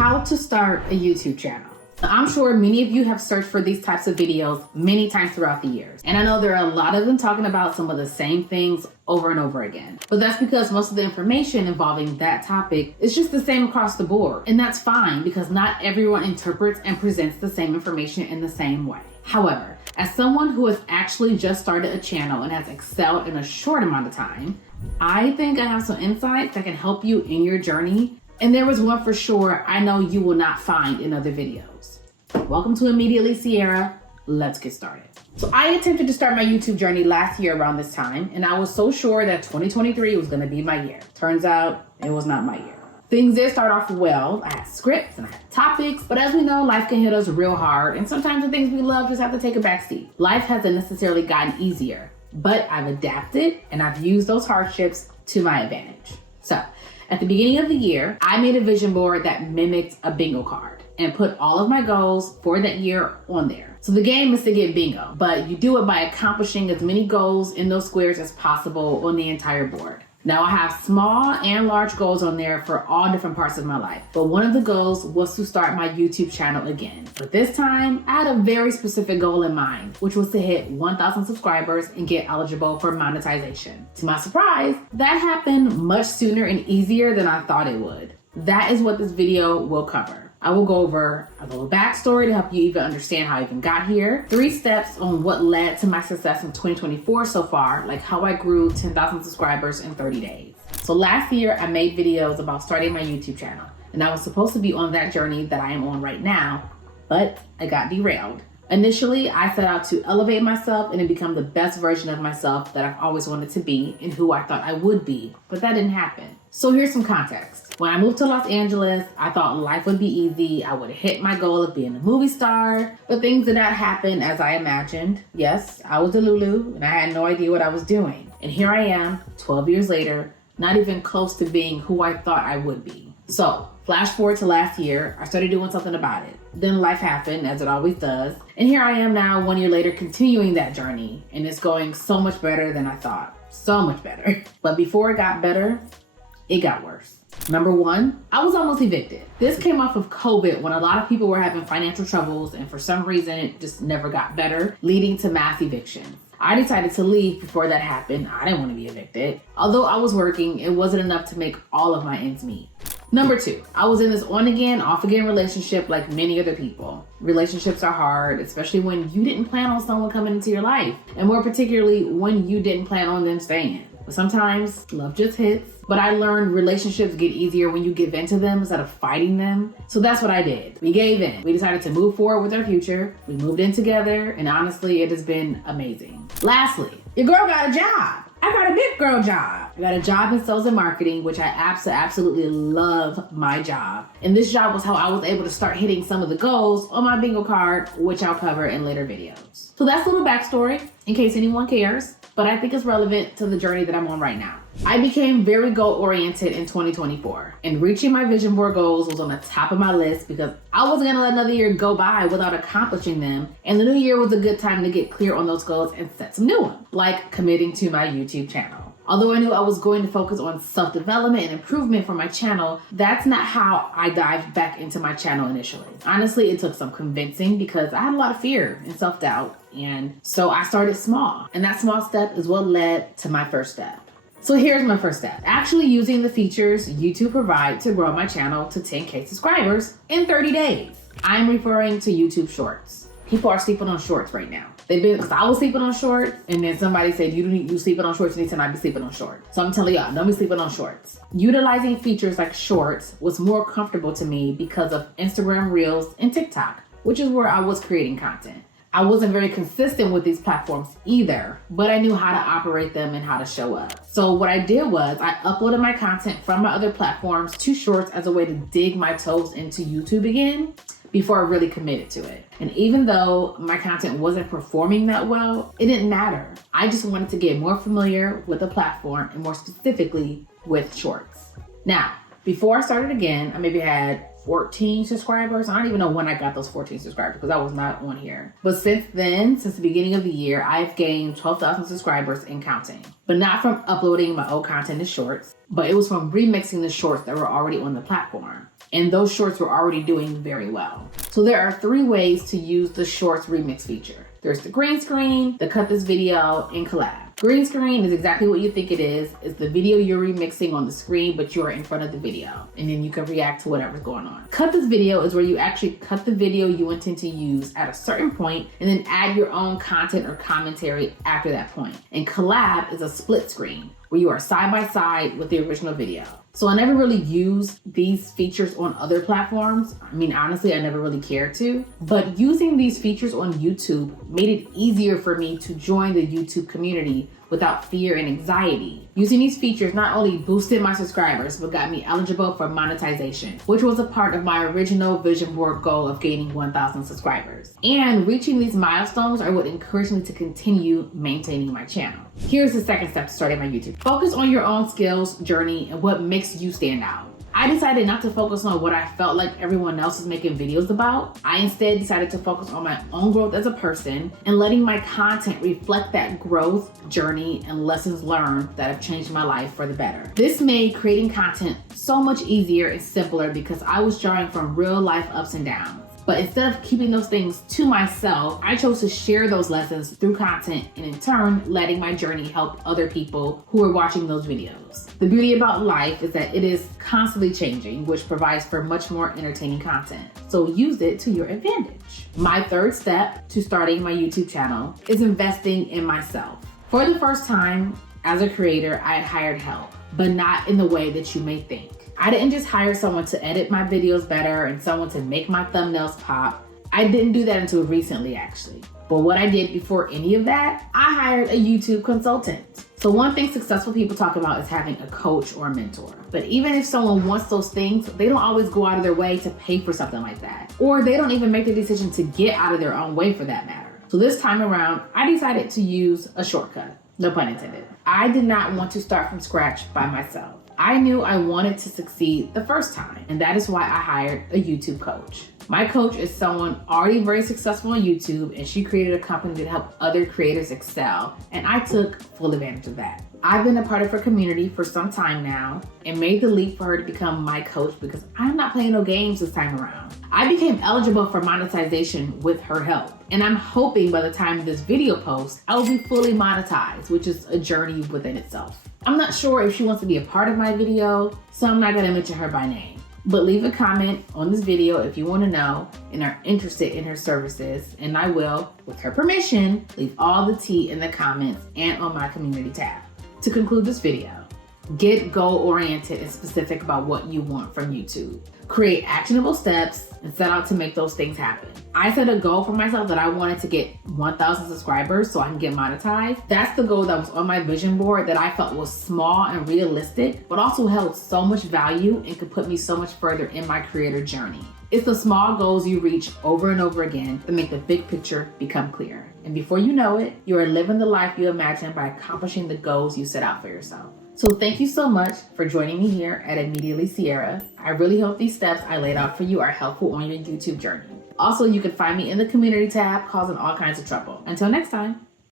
How to start a YouTube channel. I'm sure many of you have searched for these types of videos many times throughout the years. And I know there are a lot of them talking about some of the same things over and over again. But that's because most of the information involving that topic is just the same across the board. And that's fine because not everyone interprets and presents the same information in the same way. However, as someone who has actually just started a channel and has excelled in a short amount of time, I think I have some insights that can help you in your journey. And there was one for sure I know you will not find in other videos. Welcome to Immediately Sierra. Let's get started. So I attempted to start my YouTube journey last year around this time, and I was so sure that 2023 was going to be my year. Turns out it was not my year. Things did start off well. I had scripts and I had topics, but as we know, life can hit us real hard, and sometimes the things we love just have to take a back seat. Life hasn't necessarily gotten easier, but I've adapted and I've used those hardships to my advantage. So at the beginning of the year, I made a vision board that mimicked a bingo card and put all of my goals for that year on there. So the game is to get bingo, but you do it by accomplishing as many goals in those squares as possible on the entire board. Now I have small and large goals on there for all different parts of my life, but one of the goals was to start my YouTube channel again. But this time, I had a very specific goal in mind, which was to hit 1,000 subscribers and get eligible for monetization. To my surprise, that happened much sooner and easier than I thought it would. That is what this video will cover. I will go over a little backstory to help you even understand how I even got here, 3 steps on what led to my success in 2024 so far, like how I grew 10,000 subscribers in 30 days. So last year, I made videos about starting my YouTube channel, and I was supposed to be on that journey that I am on right now, but I got derailed. Initially, I set out to elevate myself and to become the best version of myself that I've always wanted to be and who I thought I would be, but that didn't happen. So here's some context. When I moved to Los Angeles, I thought life would be easy. I would hit my goal of being a movie star, but things did not happen as I imagined. Yes, I was a Lulu and I had no idea what I was doing. And here I am, 12 years later, not even close to being who I thought I would be. So flash forward to last year, I started doing something about it. Then life happened, as it always does. And here I am now, 1 year later, continuing that journey. And it's going so much better than I thought. So much better. But before it got better, it got worse. Number 1, I was almost evicted. This came off of COVID when a lot of people were having financial troubles, and for some reason it just never got better, leading to mass evictions. I decided to leave before that happened. I didn't want to be evicted. Although I was working, it wasn't enough to make all of my ends meet. Number 2, I was in this on again, off again relationship like many other people. Relationships are hard, especially when you didn't plan on someone coming into your life, and more particularly when you didn't plan on them staying. But sometimes love just hits. But I learned relationships get easier when you give in to them instead of fighting them. So that's what I did. We gave in. We decided to move forward with our future. We moved in together, and honestly, it has been amazing. Lastly, your girl got a job. I got a big girl job. I got a job in sales and marketing, which I absolutely love my job. And this job was how I was able to start hitting some of the goals on my bingo card, which I'll cover in later videos. So that's a little backstory in case anyone cares, but I think it's relevant to the journey that I'm on right now. I became very goal-oriented in 2024, and reaching my vision board goals was on the top of my list because I wasn't gonna let another year go by without accomplishing them, and the new year was a good time to get clear on those goals and set some new ones, like committing to my YouTube channel. Although I knew I was going to focus on self-development and improvement for my channel, that's not how I dived back into my channel initially. Honestly, it took some convincing because I had a lot of fear and self-doubt, and so I started small, and that small step is what led to my first step. So here's my first step. Actually using the features YouTube provide to grow my channel to 10K subscribers in 30 days. I'm referring to YouTube Shorts. People are sleeping on Shorts right now. Because I was sleeping on Shorts, and then somebody said, you sleeping on Shorts, you need to not be sleeping on Shorts. So I'm telling y'all, don't be sleeping on Shorts. Utilizing features like Shorts was more comfortable to me because of Instagram Reels and TikTok, which is where I was creating content. I wasn't very consistent with these platforms either, but I knew how to operate them and how to show up. So what I did was I uploaded my content from my other platforms to Shorts as a way to dig my toes into YouTube again before I really committed to it. And even though my content wasn't performing that well, it didn't matter. I just wanted to get more familiar with the platform and more specifically with Shorts. Now, before I started again, I maybe had 14 subscribers. I don't even know when I got those 14 subscribers because I was not on here. But since then, since the beginning of the year, I've gained 12,000 subscribers and counting. But not from uploading my old content to Shorts, but it was from remixing the shorts that were already on the platform. and those shorts were already doing very well. So there are 3 ways to use the shorts remix feature. There's the green screen, the cut this video, and collab. Green screen is exactly what you think it is. It's the video you're remixing on the screen, but you're in front of the video, and then you can react to whatever's going on. Cut this video is where you actually cut the video you intend to use at a certain point and then add your own content or commentary after that point. And collab is a split screen where you are side by side with the original video. So I never really used these features on other platforms. I mean, honestly, I never really cared to. But using these features on YouTube made it easier for me to join the YouTube community without fear and anxiety. Using these features not only boosted my subscribers, but got me eligible for monetization, which was a part of my original vision board goal of gaining 1,000 subscribers. And reaching these milestones are what encouraged me to continue maintaining my channel. Here's the second step to starting my YouTube. Focus on your own skills, journey, and what makes you stand out. I decided not to focus on what I felt like everyone else was making videos about. I instead decided to focus on my own growth as a person and letting my content reflect that growth, journey, and lessons learned that have changed my life for the better. This made creating content so much easier and simpler because I was drawing from real life ups and downs. But instead of keeping those things to myself, I chose to share those lessons through content and in turn, letting my journey help other people who are watching those videos. The beauty about life is that it is constantly changing, which provides for much more entertaining content. So use it to your advantage. My third step to starting my YouTube channel is investing in myself. For the first time as a creator, I had hired help, but not in the way that you may think. I didn't just hire someone to edit my videos better and someone to make my thumbnails pop. I didn't do that until recently, actually. But what I did before any of that, I hired a YouTube consultant. So one thing successful people talk about is having a coach or a mentor. But even if someone wants those things, they don't always go out of their way to pay for something like that. Or they don't even make the decision to get out of their own way for that matter. So this time around, I decided to use a shortcut. No pun intended. I did not want to start from scratch by myself. I knew I wanted to succeed the first time, and that is why I hired a YouTube coach. My coach is someone already very successful on YouTube, and she created a company that helped other creators excel, and I took full advantage of that. I've been a part of her community for some time now and made the leap for her to become my coach because I'm not playing no games this time around. I became eligible for monetization with her help, and I'm hoping by the time this video posts, I will be fully monetized, which is a journey within itself. I'm not sure if she wants to be a part of my video, so I'm not gonna mention her by name. But leave a comment on this video if you wanna know and are interested in her services, and I will, with her permission, leave all the tea in the comments and on my community tab. To conclude this video, get goal-oriented and specific about what you want from YouTube. Create actionable steps and set out to make those things happen. I set a goal for myself that I wanted to get 1,000 subscribers so I can get monetized. That's the goal that was on my vision board that I felt was small and realistic, but also held so much value and could put me so much further in my creator journey. It's the small goals you reach over and over again that make the big picture become clear. And before you know it, you are living the life you imagine by accomplishing the goals you set out for yourself. So thank you so much for joining me here at Immediately Sierra. I really hope these steps I laid out for you are helpful on your YouTube journey. Also, you can find me in the community tab causing all kinds of trouble. Until next time.